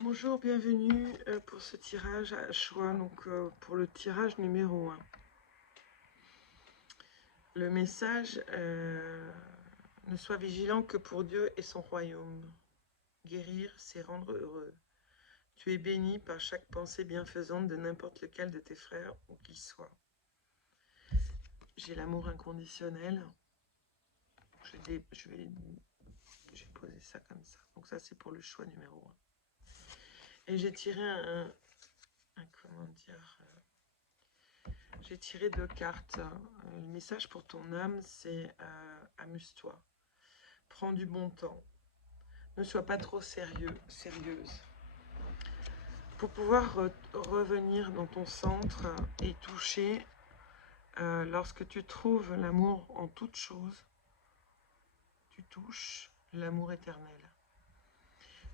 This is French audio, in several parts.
Bonjour, bienvenue pour ce tirage à choix, donc pour le tirage numéro 1. Le message, ne sois vigilant que pour Dieu et son royaume. Guérir, c'est rendre heureux. Tu es béni par chaque pensée bienfaisante de n'importe lequel de tes frères, où qu'il soit. J'ai l'amour inconditionnel. J'ai posé ça comme ça. Donc ça, c'est pour le choix numéro 1. Et j'ai tiré comment dire... J'ai tiré 2 cartes. Le message pour ton âme, c'est amuse-toi. Prends du bon temps. Ne sois pas trop sérieuse. Pour pouvoir revenir dans ton centre et toucher, lorsque tu trouves l'amour en toute chose, tu touches l'amour éternel.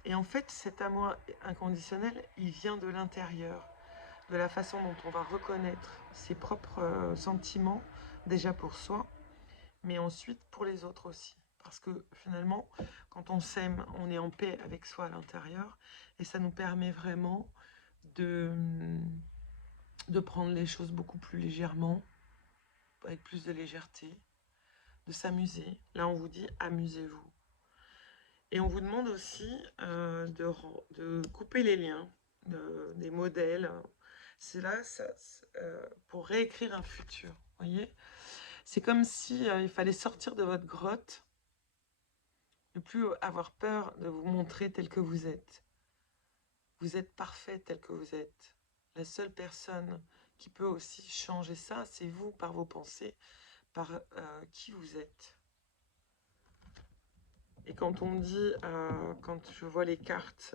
Et en fait, cet amour inconditionnel, il vient de l'intérieur, de la façon dont on va reconnaître ses propres sentiments, déjà pour soi, mais ensuite pour les autres aussi. Parce que finalement, quand on s'aime, on est en paix avec soi à l'intérieur, et ça nous permet vraiment de prendre les choses beaucoup plus légèrement, avec plus de légèreté, de s'amuser. Là, on vous dit amusez-vous. Et on vous demande aussi de couper les liens, des modèles. C'est là pour réécrire un futur. Voyez, c'est comme si il fallait sortir de votre grotte, ne plus avoir peur de vous montrer tel que vous êtes. Vous êtes parfait tel que vous êtes. La seule personne qui peut aussi changer ça, c'est vous, par vos pensées, par qui vous êtes. Et quand on dit, quand je vois les cartes,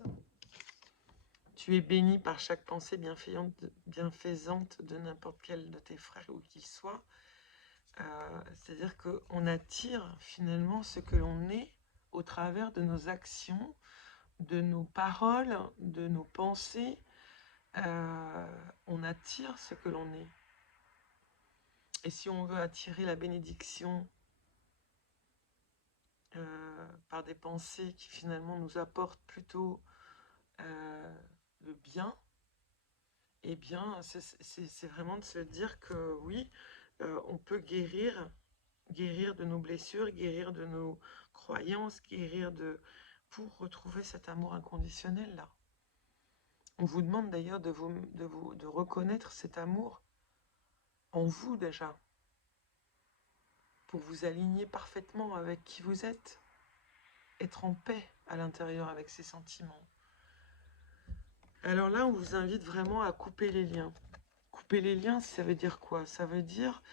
tu es béni par chaque pensée bienfaisante de n'importe quel de tes frères, où qu'il soit, c'est-à-dire qu'on attire finalement ce que l'on est au travers de nos actions, de nos paroles, de nos pensées. On attire ce que l'on est. Et si on veut attirer la bénédiction par des pensées qui finalement nous apportent plutôt le bien, eh bien c'est vraiment de se dire que oui, on peut guérir de nos blessures, guérir de nos croyances, pour retrouver cet amour inconditionnel là. On vous demande d'ailleurs de reconnaître cet amour en vous déjà, pour vous aligner parfaitement avec qui vous êtes, être en paix à l'intérieur avec ses sentiments. Alors là, on vous invite vraiment à couper les liens. Couper les liens, ça veut dire quoi? Ça veut dire,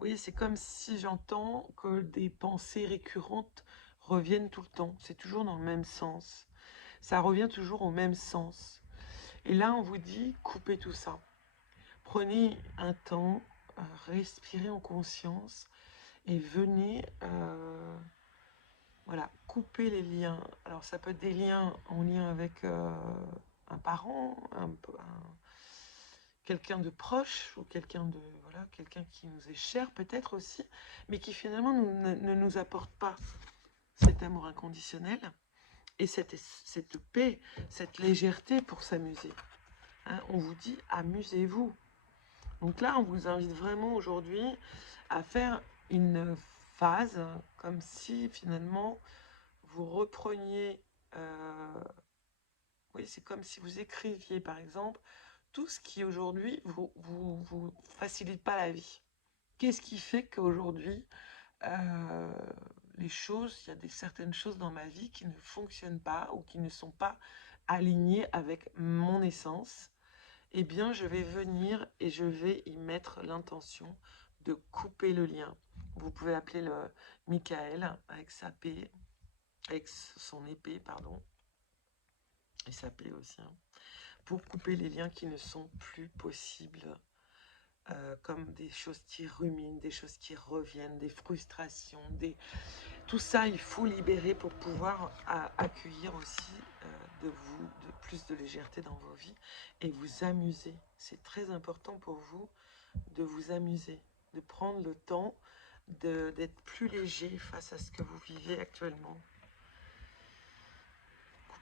oui, c'est comme si j'entends que des pensées récurrentes reviennent tout le temps. C'est toujours dans le même sens. Ça revient toujours au même sens. Et là, on vous dit, coupez tout ça. Prenez un temps, respirez en conscience et venez voilà, couper les liens. Alors ça peut être des liens en lien avec un parent, quelqu'un de proche, ou quelqu'un qui nous est cher peut-être aussi, mais qui finalement ne nous apporte pas cet amour inconditionnel et cette paix, cette légèreté pour s'amuser. Hein, on vous dit amusez-vous. Donc là, on vous invite vraiment aujourd'hui à faire une phase comme si finalement vous repreniez, oui, c'est comme si vous écriviez par exemple tout ce qui aujourd'hui vous facilite pas la vie. Qu'est-ce qui fait qu'aujourd'hui, les choses, il y a certaines choses dans ma vie qui ne fonctionnent pas ou qui ne sont pas alignées avec mon essence? Eh bien, je vais venir et je vais y mettre l'intention de couper le lien. Vous pouvez appeler le Michael avec son épée, pardon, et sa paix aussi, hein, pour couper les liens qui ne sont plus possibles, comme des choses qui ruminent, des choses qui reviennent, des frustrations, tout ça, il faut libérer pour pouvoir accueillir aussi de plus de légèreté dans vos vies et vous amuser. C'est très important pour vous de vous amuser, de prendre le temps d'être plus léger face à ce que vous vivez actuellement.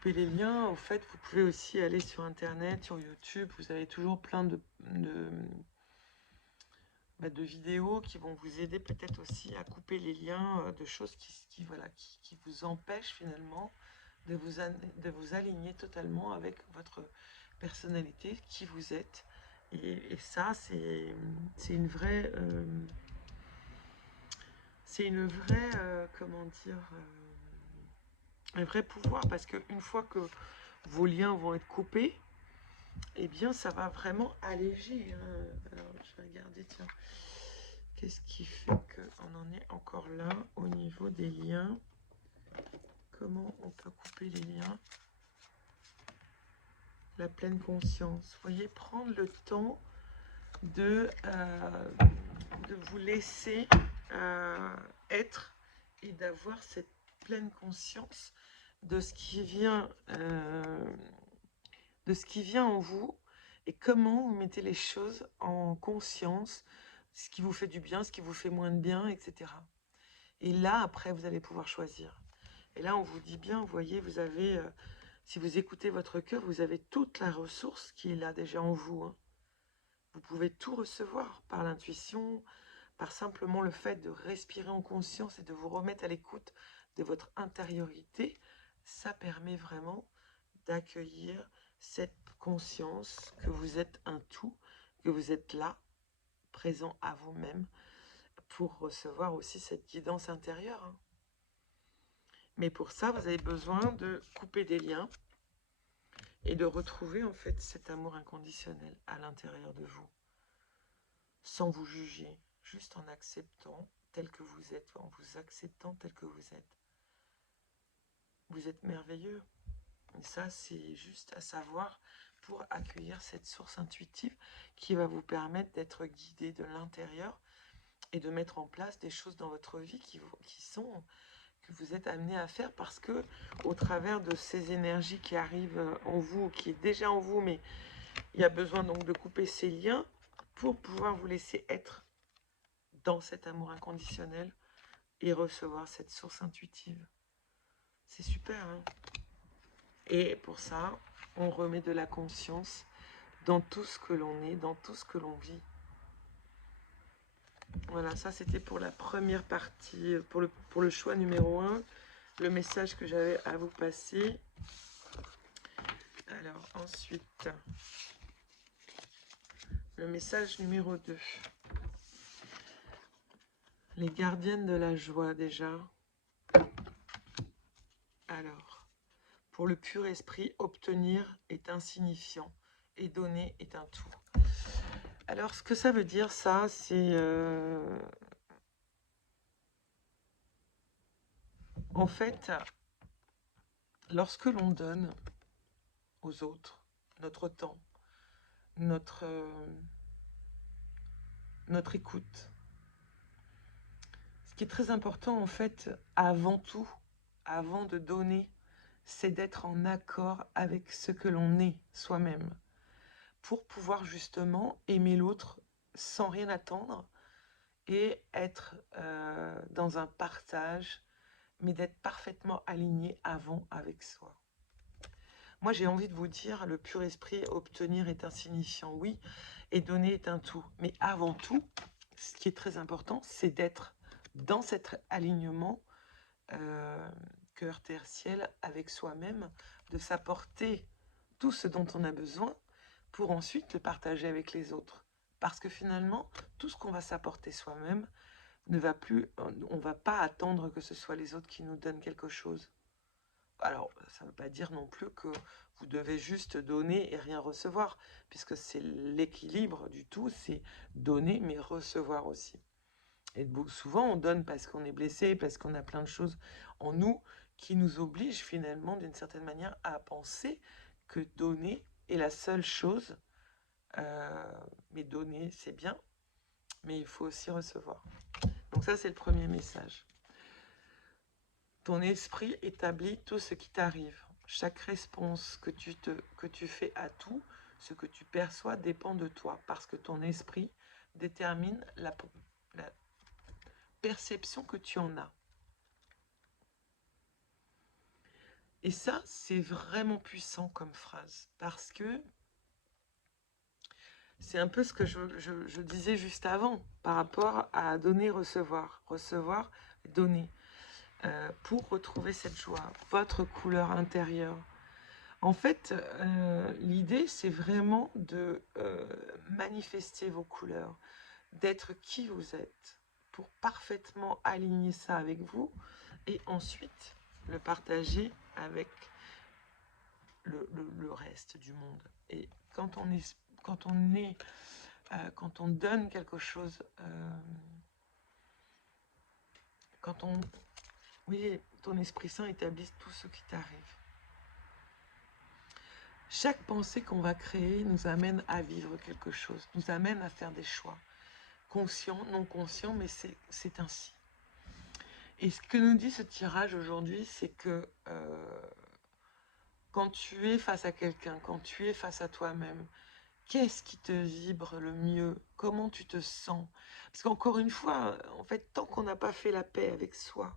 couper les liens, au fait, vous pouvez aussi aller sur Internet, sur YouTube. Vous avez toujours plein de vidéos qui vont vous aider peut-être aussi à couper les liens de choses voilà, qui vous empêchent finalement de vous aligner totalement avec votre personnalité, qui vous êtes. Et ça, c'est une vraie... c'est une vraie, comment dire, un vrai pouvoir, parce qu'une fois que vos liens vont être coupés, eh bien, ça va vraiment alléger. Alors, je vais regarder, tiens, qu'est-ce qui fait qu'on en est encore là au niveau des liens? Comment on peut couper les liens? La pleine conscience. Vous voyez, prendre le temps de vous laisser être et d'avoir cette pleine conscience de ce qui vient en vous et comment vous mettez les choses en conscience, ce qui vous fait du bien, ce qui vous fait moins de bien, etc. Et là, après, vous allez pouvoir choisir. Et là, on vous dit bien, vous voyez, vous avez, si vous écoutez votre cœur, vous avez toute la ressource qui est là déjà en vous. Hein. Vous pouvez tout recevoir par l'intuition, par simplement le fait de respirer en conscience et de vous remettre à l'écoute de votre intériorité. Ça permet vraiment d'accueillir cette conscience que vous êtes un tout, que vous êtes là, présent à vous-même, pour recevoir aussi cette guidance intérieure. Hein. Mais pour ça, vous avez besoin de couper des liens et de retrouver en fait cet amour inconditionnel à l'intérieur de vous, sans vous juger, juste en acceptant tel que vous êtes, en vous acceptant tel que vous êtes. Vous êtes merveilleux. Et ça, c'est juste à savoir pour accueillir cette source intuitive qui va vous permettre d'être guidé de l'intérieur et de mettre en place des choses dans votre vie que vous êtes amené à faire, parce que au travers de ces énergies qui arrivent en vous, qui est déjà en vous, mais il y a besoin donc de couper ces liens pour pouvoir vous laisser être dans cet amour inconditionnel et recevoir cette source intuitive. C'est super, hein? Et pour ça, on remet de la conscience dans tout ce que l'on est, dans tout ce que l'on vit. Voilà, ça c'était pour la première partie, pour le choix numéro 1, le message que j'avais à vous passer. Alors ensuite, le message numéro 2. Les gardiennes de la joie déjà. Alors, pour le pur esprit, obtenir est insignifiant et donner est un tout. Alors, ce que ça veut dire, ça, c'est... en fait, lorsque l'on donne aux autres notre temps, notre écoute, ce qui est très important, en fait, avant tout, avant de donner, c'est d'être en accord avec ce que l'on est soi-même, pour pouvoir justement aimer l'autre sans rien attendre et être dans un partage, mais d'être parfaitement aligné avant avec soi. Moi, j'ai envie de vous dire, le pur esprit, obtenir est insignifiant, oui, et donner est un tout. Mais avant tout, ce qui est très important, c'est d'être dans cet alignement cœur, terre, ciel, avec soi-même, de s'apporter tout ce dont on a besoin pour ensuite le partager avec les autres. Parce que finalement, tout ce qu'on va s'apporter soi-même ne va plus, on ne va pas attendre que ce soit les autres qui nous donnent quelque chose. Alors, ça ne veut pas dire non plus que vous devez juste donner et rien recevoir, puisque c'est l'équilibre du tout, c'est donner mais recevoir aussi. Et souvent, on donne parce qu'on est blessé, parce qu'on a plein de choses en nous qui nous obligent finalement, d'une certaine manière, à penser que donner est la seule chose. Mais donner, c'est bien, mais il faut aussi recevoir. Donc ça, c'est le premier message. Ton esprit établit tout ce qui t'arrive. Chaque réponse que tu fais à tout, ce que tu perçois dépend de toi, parce que ton esprit détermine la perception que tu en as. Et ça, c'est vraiment puissant comme phrase, parce que c'est un peu ce que je disais juste avant, par rapport à donner, recevoir, recevoir, donner, pour retrouver cette joie, votre couleur intérieure. En fait, l'idée, c'est vraiment de manifester vos couleurs, d'être qui vous êtes, pour parfaitement aligner ça avec vous, et ensuite le partager avec le reste du monde. Et quand on donne quelque chose, oui, ton Esprit Saint établit tout ce qui t'arrive. Chaque pensée qu'on va créer nous amène à vivre quelque chose, nous amène à faire des choix, conscients, non conscients, mais c'est ainsi. Et ce que nous dit ce tirage aujourd'hui, c'est que quand tu es face à quelqu'un, quand tu es face à toi-même, qu'est-ce qui te vibre le mieux? Comment tu te sens? Parce qu'encore une fois, en fait, tant qu'on n'a pas fait la paix avec soi,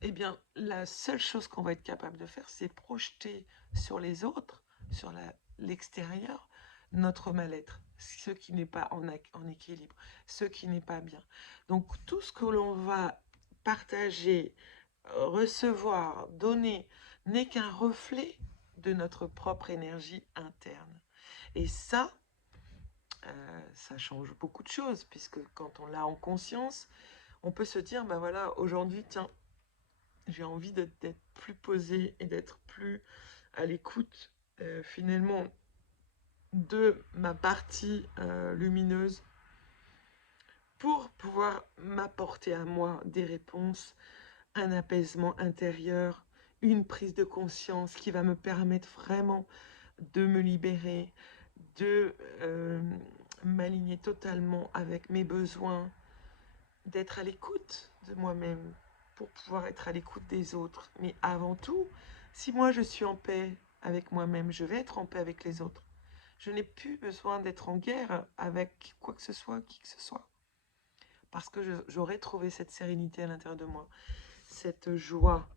eh bien, la seule chose qu'on va être capable de faire, c'est projeter sur les autres, sur l'extérieur, notre mal-être, ce qui n'est pas en équilibre, ce qui n'est pas bien. Donc, tout ce que l'on va partager, recevoir, donner, n'est qu'un reflet de notre propre énergie interne. Et ça change beaucoup de choses, puisque quand on l'a en conscience, on peut se dire, ben voilà, aujourd'hui, tiens, j'ai envie d'être plus posée et d'être plus à l'écoute, finalement, de ma partie lumineuse, pour pouvoir m'apporter à moi des réponses, un apaisement intérieur, une prise de conscience qui va me permettre vraiment de me libérer, de m'aligner totalement avec mes besoins, d'être à l'écoute de moi-même pour pouvoir être à l'écoute des autres. Mais avant tout, si moi je suis en paix avec moi-même, je vais être en paix avec les autres. Je n'ai plus besoin d'être en guerre avec quoi que ce soit, qui que ce soit. Parce que j'aurai trouvé cette sérénité à l'intérieur de moi, cette joie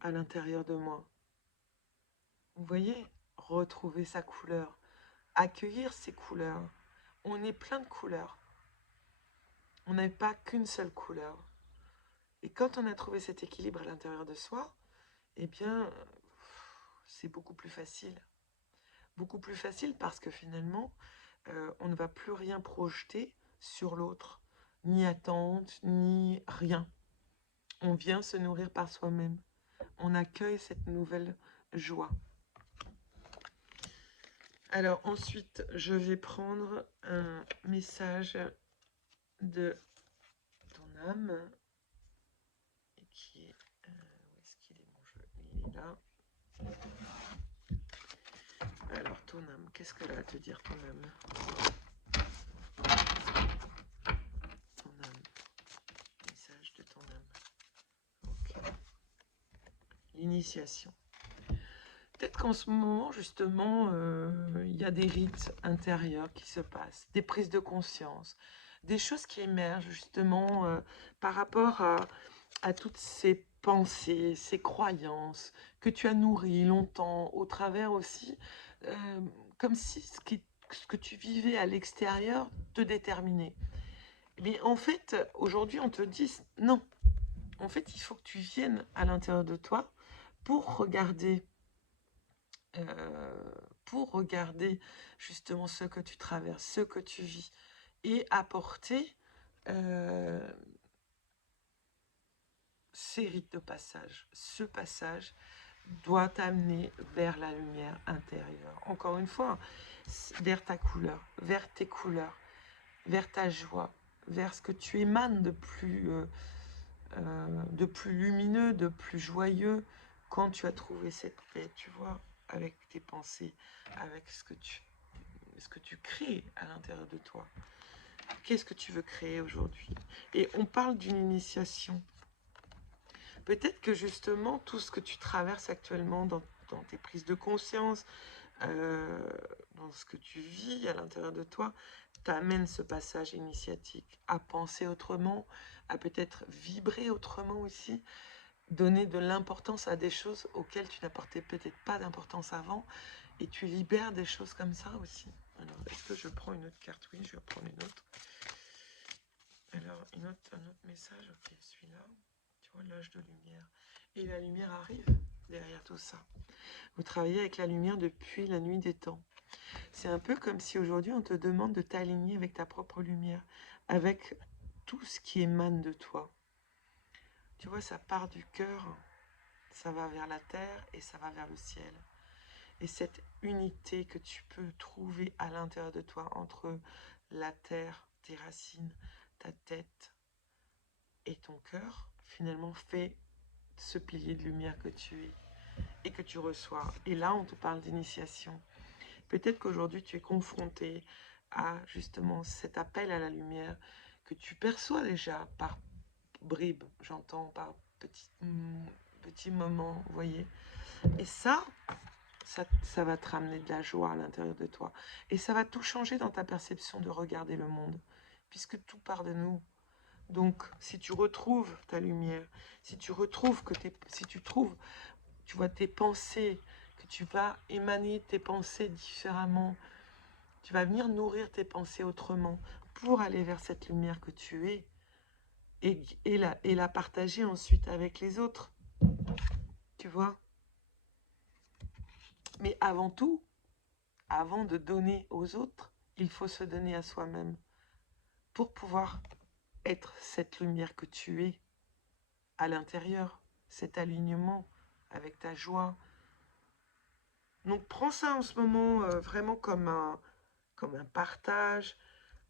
à l'intérieur de moi. Vous voyez, retrouver sa couleur, accueillir ses couleurs. On est plein de couleurs. On n'a pas qu'une seule couleur. Et quand on a trouvé cet équilibre à l'intérieur de soi, eh bien, c'est beaucoup plus facile. Beaucoup plus facile parce que finalement, on ne va plus rien projeter sur l'autre, ni attente, ni rien. On vient se nourrir par soi-même. On accueille cette nouvelle joie. Alors ensuite, je vais prendre un message de ton âme. Et qui est... où est-ce qu'il est mon jeu? Il est là. Alors ton âme, qu'est-ce qu'elle a à te dire, ton âme? Ton âme. Message de ton âme. Ok. L'initiation. Peut-être qu'en ce moment, justement, il y a des rites intérieurs qui se passent, des prises de conscience, des choses qui émergent justement par rapport à toutes ces pensées, ces croyances que tu as nourries longtemps, au travers aussi, euh, comme si ce que tu vivais à l'extérieur te déterminait. Mais en fait, aujourd'hui, on te dit non. En fait, il faut que tu viennes à l'intérieur de toi pour regarder justement ce que tu traverses, ce que tu vis, et apporter ces rites de passage. Ce passage doit t'amener vers la lumière intérieure. Encore une fois, vers ta couleur, vers tes couleurs, vers ta joie, vers ce que tu émanes de plus lumineux, de plus joyeux, quand tu as trouvé cette paix, tu vois, avec tes pensées, avec ce que tu crées à l'intérieur de toi. Qu'est-ce que tu veux créer aujourd'hui? Et on parle d'une initiation. Peut-être que justement, tout ce que tu traverses actuellement dans tes prises de conscience, dans ce que tu vis à l'intérieur de toi, t'amène ce passage initiatique à penser autrement, à peut-être vibrer autrement aussi, donner de l'importance à des choses auxquelles tu n'apportais peut-être pas d'importance avant, et tu libères des choses comme ça aussi. Alors, est-ce que je prends une autre carte? Oui, je vais prendre une autre. Alors, un autre message, ok, celui-là, tu vois, l'âge de lumière. Et la lumière arrive derrière tout ça. Vous travaillez avec la lumière depuis la nuit des temps. C'est un peu comme si aujourd'hui on te demande de t'aligner avec ta propre lumière, avec tout ce qui émane de toi. Tu vois, ça part du cœur, ça va vers la terre et ça va vers le ciel. Et cette unité que tu peux trouver à l'intérieur de toi entre la terre, tes racines, ta tête et ton cœur, finalement fait ce pilier de lumière que tu es et que tu reçois. Et là, on te parle d'initiation. Peut-être qu'aujourd'hui, tu es confronté à justement cet appel à la lumière que tu perçois déjà par bribes, j'entends, par petits moments, vous voyez. Et ça va te ramener de la joie à l'intérieur de toi. Et ça va tout changer dans ta perception de regarder le monde, puisque tout part de nous. Donc, si tu retrouves ta lumière, si tu trouves, tu vois, tes pensées, que tu vas émaner tes pensées différemment, tu vas venir nourrir tes pensées autrement pour aller vers cette lumière que tu es et la partager ensuite avec les autres. Tu vois? Mais avant tout, avant de donner aux autres, il faut se donner à soi-même pour pouvoir être cette lumière que tu es à l'intérieur, cet alignement avec ta joie. Donc prends ça en ce moment vraiment comme un partage,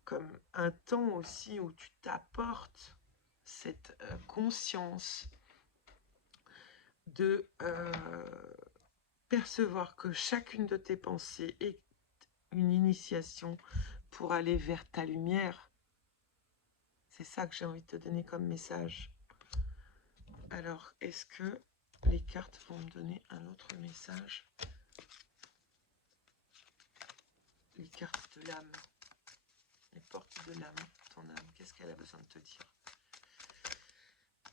comme un temps aussi où tu t'apportes cette conscience de percevoir que chacune de tes pensées est une initiation pour aller vers ta lumière. C'est ça que j'ai envie de te donner comme message. Alors, est-ce que les cartes vont me donner un autre message? Les cartes de l'âme. Les portes de l'âme, ton âme. Qu'est-ce qu'elle a besoin de te dire?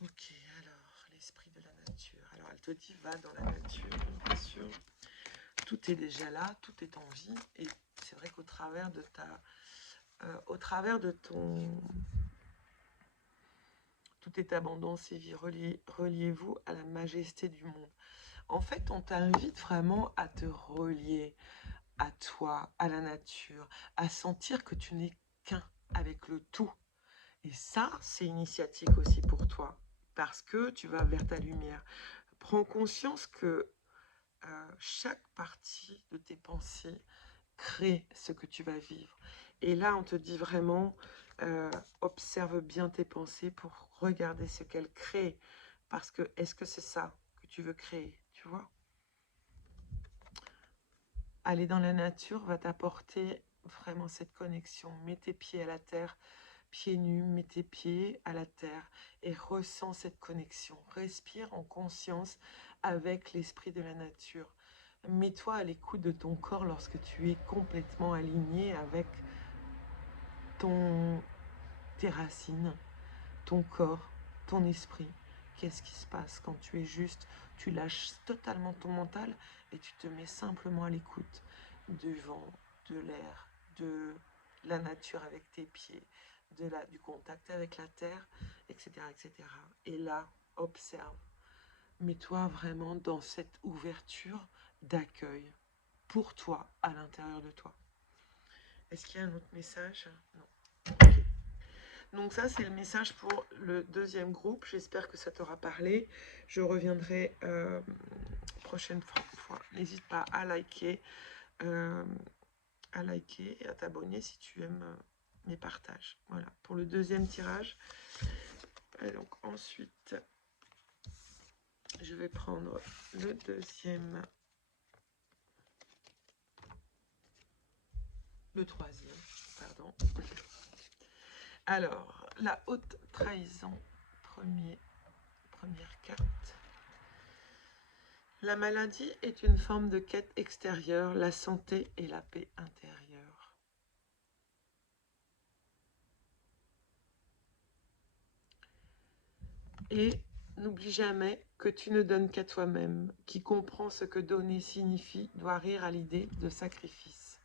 Ok, alors, l'esprit de la nature. Alors, elle te dit, va dans la nature, bien sûr. Tout est déjà là, tout est en vie. Et c'est vrai qu'au travers de toute est abondance et vie, reliez-vous à la majesté du monde. En fait, on t'invite vraiment à te relier à toi, à la nature, à sentir que tu n'es qu'un avec le tout. Et ça, c'est initiatique aussi pour toi, parce que tu vas vers ta lumière. Prends conscience que chaque partie de tes pensées crée ce que tu vas vivre. Et là, on te dit vraiment, observe bien tes pensées pour regarder ce qu'elles créent. Parce que, est-ce que c'est ça que tu veux créer, tu vois? Aller dans la nature va t'apporter vraiment cette connexion. Mets tes pieds à la terre, pieds nus, mets tes pieds à la terre et ressens cette connexion. Respire en conscience avec l'esprit de la nature. Mets-toi à l'écoute de ton corps lorsque tu es complètement aligné avec tes racines, ton corps, ton esprit. Qu'est-ce qui se passe quand tu es juste, tu lâches totalement ton mental et tu te mets simplement à l'écoute du vent, de l'air, de la nature avec tes pieds, du contact avec la terre, etc., etc. Et là, observe. Mets-toi vraiment dans cette ouverture d'accueil pour toi, à l'intérieur de toi. Est-ce qu'il y a un autre message? Non. Okay. Donc ça, c'est le message pour le deuxième groupe. J'espère que ça t'aura parlé. Je reviendrai prochaine fois. N'hésite pas à liker et à t'abonner si tu aimes mes partages. Voilà, pour le deuxième tirage. Et donc ensuite, je vais prendre le troisième, pardon. Alors, la haute trahison, première carte. La maladie est une forme de quête extérieure, la santé et la paix intérieure. Et n'oublie jamais que tu ne donnes qu'à toi-même. Qui comprend ce que donner signifie doit rire à l'idée de sacrifice.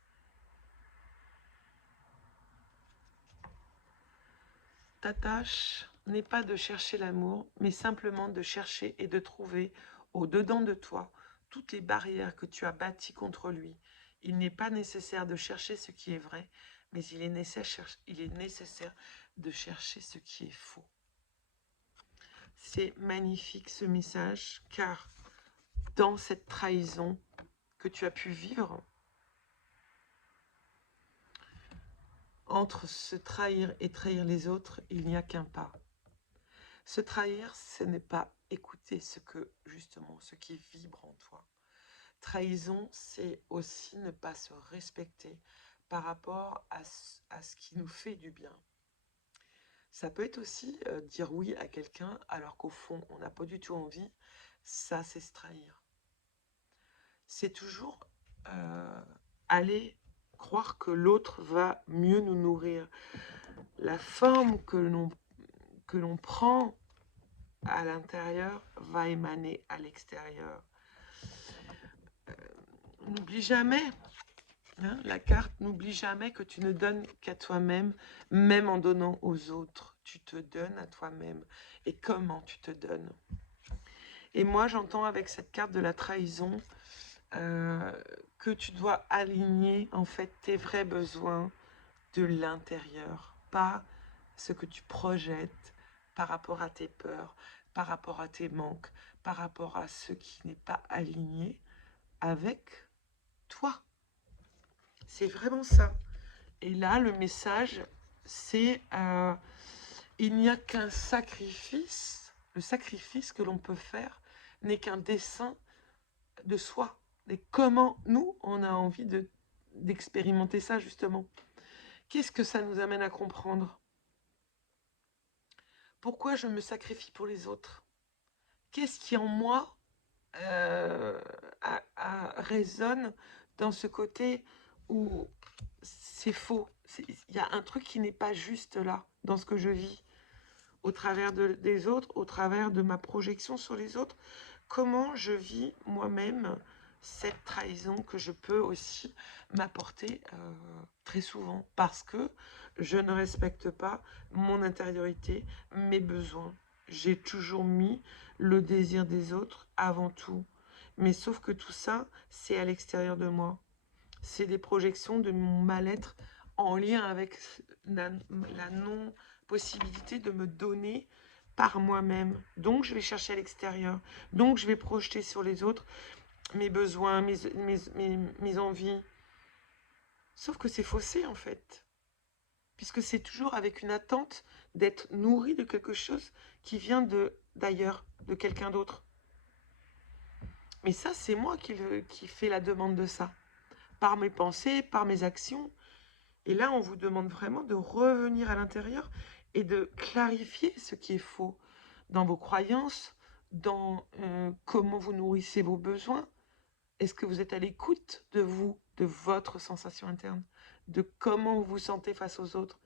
Ta tâche n'est pas de chercher l'amour, mais simplement de chercher et de trouver au-dedans de toi toutes les barrières que tu as bâties contre lui. Il n'est pas nécessaire de chercher ce qui est vrai, mais il est nécessaire de chercher ce qui est faux. C'est magnifique ce message, car dans cette trahison que tu as pu vivre, entre se trahir et trahir les autres, il n'y a qu'un pas. Se trahir, ce n'est pas écouter justement, ce qui vibre en toi. Trahison, c'est aussi ne pas se respecter par rapport à ce qui nous fait du bien. Ça peut être aussi dire oui à quelqu'un alors qu'au fond, on n'a pas du tout envie. Ça, c'est se trahir. C'est toujours aller croire que l'autre va mieux nous nourrir. La forme que l'on prend à l'intérieur va émaner à l'extérieur. N'oublie jamais, hein, la carte, n'oublie jamais que tu ne donnes qu'à toi-même, même en donnant aux autres. Tu te donnes à toi-même. Et comment tu te donnes? Et moi, j'entends avec cette carte de la trahison que tu dois aligner en fait tes vrais besoins de l'intérieur, pas ce que tu projettes par rapport à tes peurs, par rapport à tes manques, par rapport à ce qui n'est pas aligné avec toi. C'est vraiment ça. Et là, le message, c'est il n'y a qu'un sacrifice. Le sacrifice que l'on peut faire n'est qu'un dessein de soi. Et comment nous, on a envie d'expérimenter ça, justement. Qu'est-ce que ça nous amène à comprendre? Pourquoi je me sacrifie pour les autres? Qu'est-ce qui en moi résonne dans ce côté où c'est faux? Il y a un truc qui n'est pas juste là, dans ce que je vis, au travers des autres, au travers de ma projection sur les autres. Comment je vis moi-même cette trahison que je peux aussi m'apporter très souvent, parce que je ne respecte pas mon intériorité, mes besoins. J'ai toujours mis le désir des autres avant tout. Mais sauf que tout ça, c'est à l'extérieur de moi. C'est des projections de mon mal-être en lien avec la non-possibilité de me donner par moi-même. Donc, je vais chercher à l'extérieur. Donc, je vais projeter sur les autres mes besoins, mes envies. Sauf que c'est faussé, en fait. Puisque c'est toujours avec une attente d'être nourri de quelque chose qui vient d'ailleurs, de quelqu'un d'autre. Mais ça, c'est moi qui fais la demande de ça. Par mes pensées, par mes actions. Et là, on vous demande vraiment de revenir à l'intérieur et de clarifier ce qui est faux dans vos croyances, dans comment vous nourrissez vos besoins. Est-ce que vous êtes à l'écoute de vous, de votre sensation interne, de comment vous vous sentez face aux autres?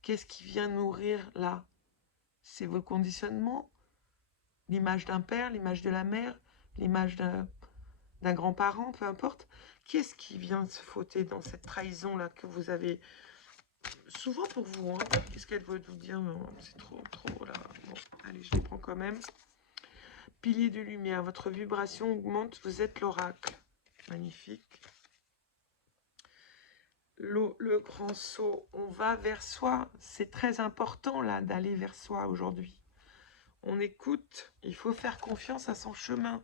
Qu'est-ce qui vient nourrir là? C'est vos conditionnements, l'image d'un père, l'image de la mère, l'image d'un grand-parent, peu importe. Qu'est-ce qui vient se fauter dans cette trahison-là que vous avez souvent pour vous, hein? Qu'est-ce qu'elle veut vous dire? C'est trop là. Bon, allez, je les prends quand même. Pilier de lumière, votre vibration augmente, vous êtes l'oracle. Magnifique. Le grand saut, on va vers soi. C'est très important là d'aller vers soi aujourd'hui. On écoute, il faut faire confiance à son chemin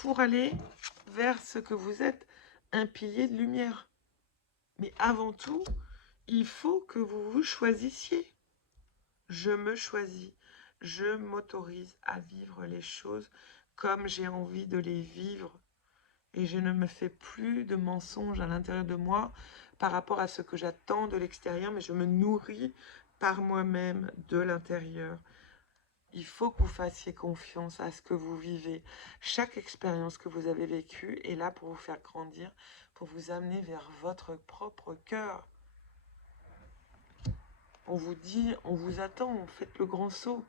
pour aller vers ce que vous êtes, un pilier de lumière. Mais avant tout, il faut que vous vous choisissiez. Je me choisis, je m'autorise à vivre les choses comme j'ai envie de les vivre. Et je ne me fais plus de mensonges à l'intérieur de moi par rapport à ce que j'attends de l'extérieur, mais je me nourris par moi-même de l'intérieur. Il faut que vous fassiez confiance à ce que vous vivez. Chaque expérience que vous avez vécue est là pour vous faire grandir, pour vous amener vers votre propre cœur. On vous dit, on vous attend, faites le grand saut.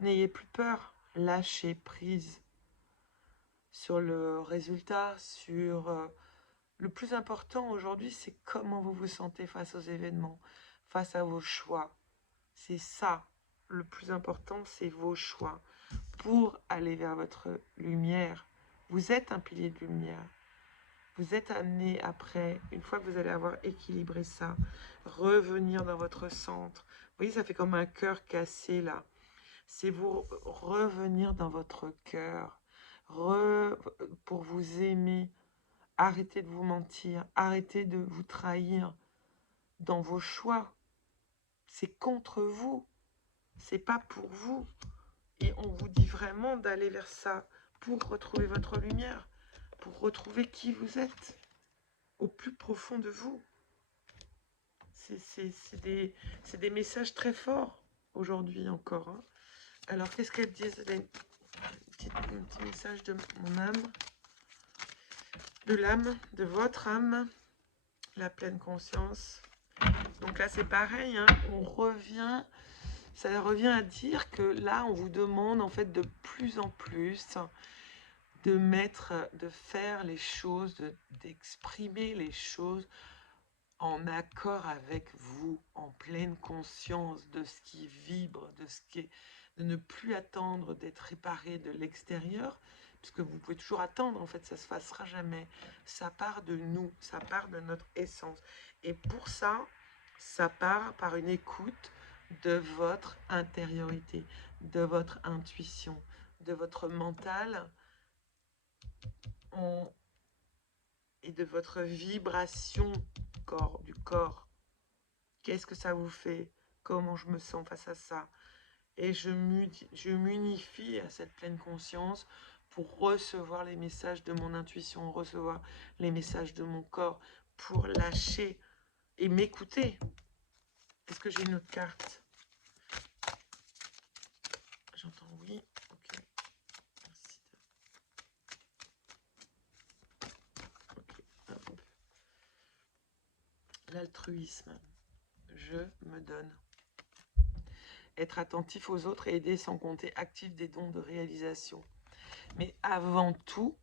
N'ayez plus peur. lâcher prise sur le résultat, sur... le plus important aujourd'hui, c'est comment vous vous sentez face aux événements, face à vos choix. C'est ça, le plus important, c'est vos choix pour aller vers votre lumière. Vous êtes un pilier de lumière. Vous êtes amené après, une fois que vous allez avoir équilibré ça, revenir dans votre centre. Vous voyez, ça fait comme un cœur cassé là. C'est vous revenir dans votre cœur, pour vous aimer. Arrêtez de vous mentir, arrêtez de vous trahir dans vos choix. C'est contre vous, c'est pas pour vous. Et on vous dit vraiment d'aller vers ça pour retrouver votre lumière, pour retrouver qui vous êtes au plus profond de vous. C'est des messages très forts aujourd'hui encore. Hein. Alors, qu'est-ce qu'elles disent un petit message de mon âme, de l'âme, de votre âme, la pleine conscience. Donc là, c'est pareil, hein, ça revient à dire que là, on vous demande en fait de plus en plus de faire les choses, d'exprimer les choses en accord avec vous, en pleine conscience de ce qui vibre, de ne plus attendre d'être réparé de l'extérieur, puisque vous pouvez toujours attendre, en fait, ça ne se passera jamais. Ça part de nous, ça part de notre essence. Et pour ça, ça part par une écoute de votre intériorité, de votre intuition, de votre mental et de votre vibration du corps. Qu'est-ce que ça vous fait? Comment je me sens face à ça? Et je m'unifie à cette pleine conscience pour recevoir les messages de mon intuition, recevoir les messages de mon corps, pour lâcher et m'écouter. Est-ce que j'ai une autre carte? J'entends oui. Ok. Merci. Ok. L'altruisme. Je me donne. Être attentif aux autres et aider sans compter, actif des dons de réalisation. Mais avant tout,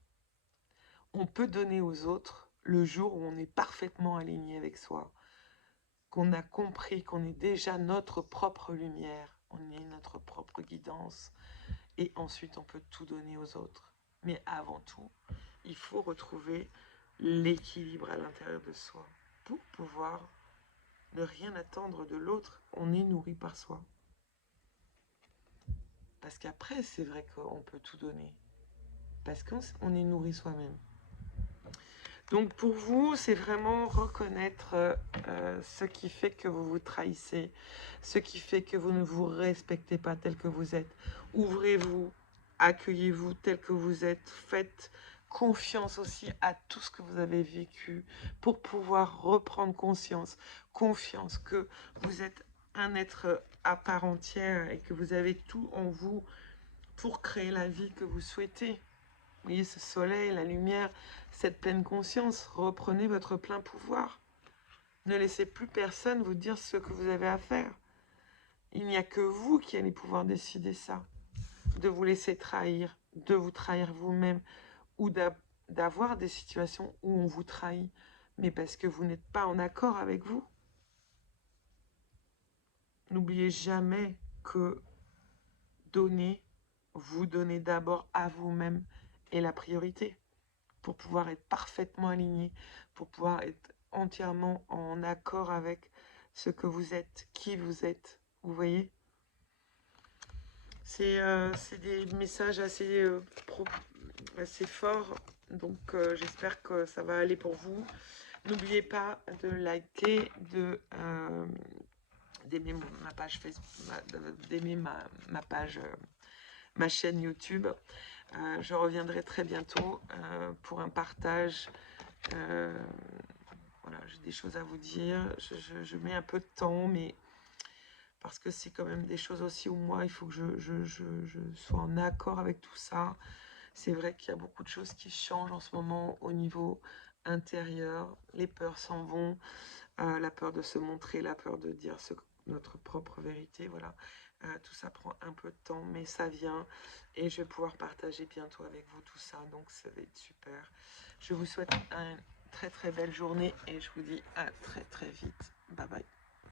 on peut donner aux autres le jour où on est parfaitement aligné avec soi, qu'on a compris qu'on est déjà notre propre lumière, on est notre propre guidance, et ensuite on peut tout donner aux autres. Mais avant tout, il faut retrouver l'équilibre à l'intérieur de soi pour pouvoir ne rien attendre de l'autre. On est nourri par soi. Parce qu'après, c'est vrai qu'on peut tout donner. Parce qu'on est nourri soi-même. Donc pour vous, c'est vraiment reconnaître ce qui fait que vous vous trahissez, ce qui fait que vous ne vous respectez pas tel que vous êtes. Ouvrez-vous, accueillez-vous tel que vous êtes, faites confiance aussi à tout ce que vous avez vécu pour pouvoir reprendre confiance que vous êtes un être à part entière et que vous avez tout en vous pour créer la vie que vous souhaitez. Vous voyez ce soleil, la lumière, cette pleine conscience, reprenez votre plein pouvoir. Ne laissez plus personne vous dire ce que vous avez à faire. Il n'y a que vous qui allez pouvoir décider ça. De vous laisser trahir, de vous trahir vous-même, ou d'avoir des situations où on vous trahit, mais parce que vous n'êtes pas en accord avec vous. N'oubliez jamais que vous donnez d'abord à vous-même est la priorité. Pour pouvoir être parfaitement aligné, pour pouvoir être entièrement en accord avec ce que vous êtes, qui vous êtes. Vous voyez? C'est des messages assez forts, donc j'espère que ça va aller pour vous. N'oubliez pas de liker, d'aimer ma page Facebook, d'aimer ma page, ma chaîne YouTube. Je reviendrai très bientôt pour un partage. Voilà, j'ai des choses à vous dire. Je mets un peu de temps, mais parce que c'est quand même des choses aussi où moi, il faut que je sois en accord avec tout ça. C'est vrai qu'il y a beaucoup de choses qui changent en ce moment au niveau intérieur. Les peurs s'en vont, la peur de se montrer, la peur de dire notre propre vérité. Voilà. Tout ça prend un peu de temps, mais ça vient. Et je vais pouvoir partager bientôt avec vous tout ça. Donc ça va être super. Je vous souhaite une très très belle journée et je vous dis à très très vite. Bye bye.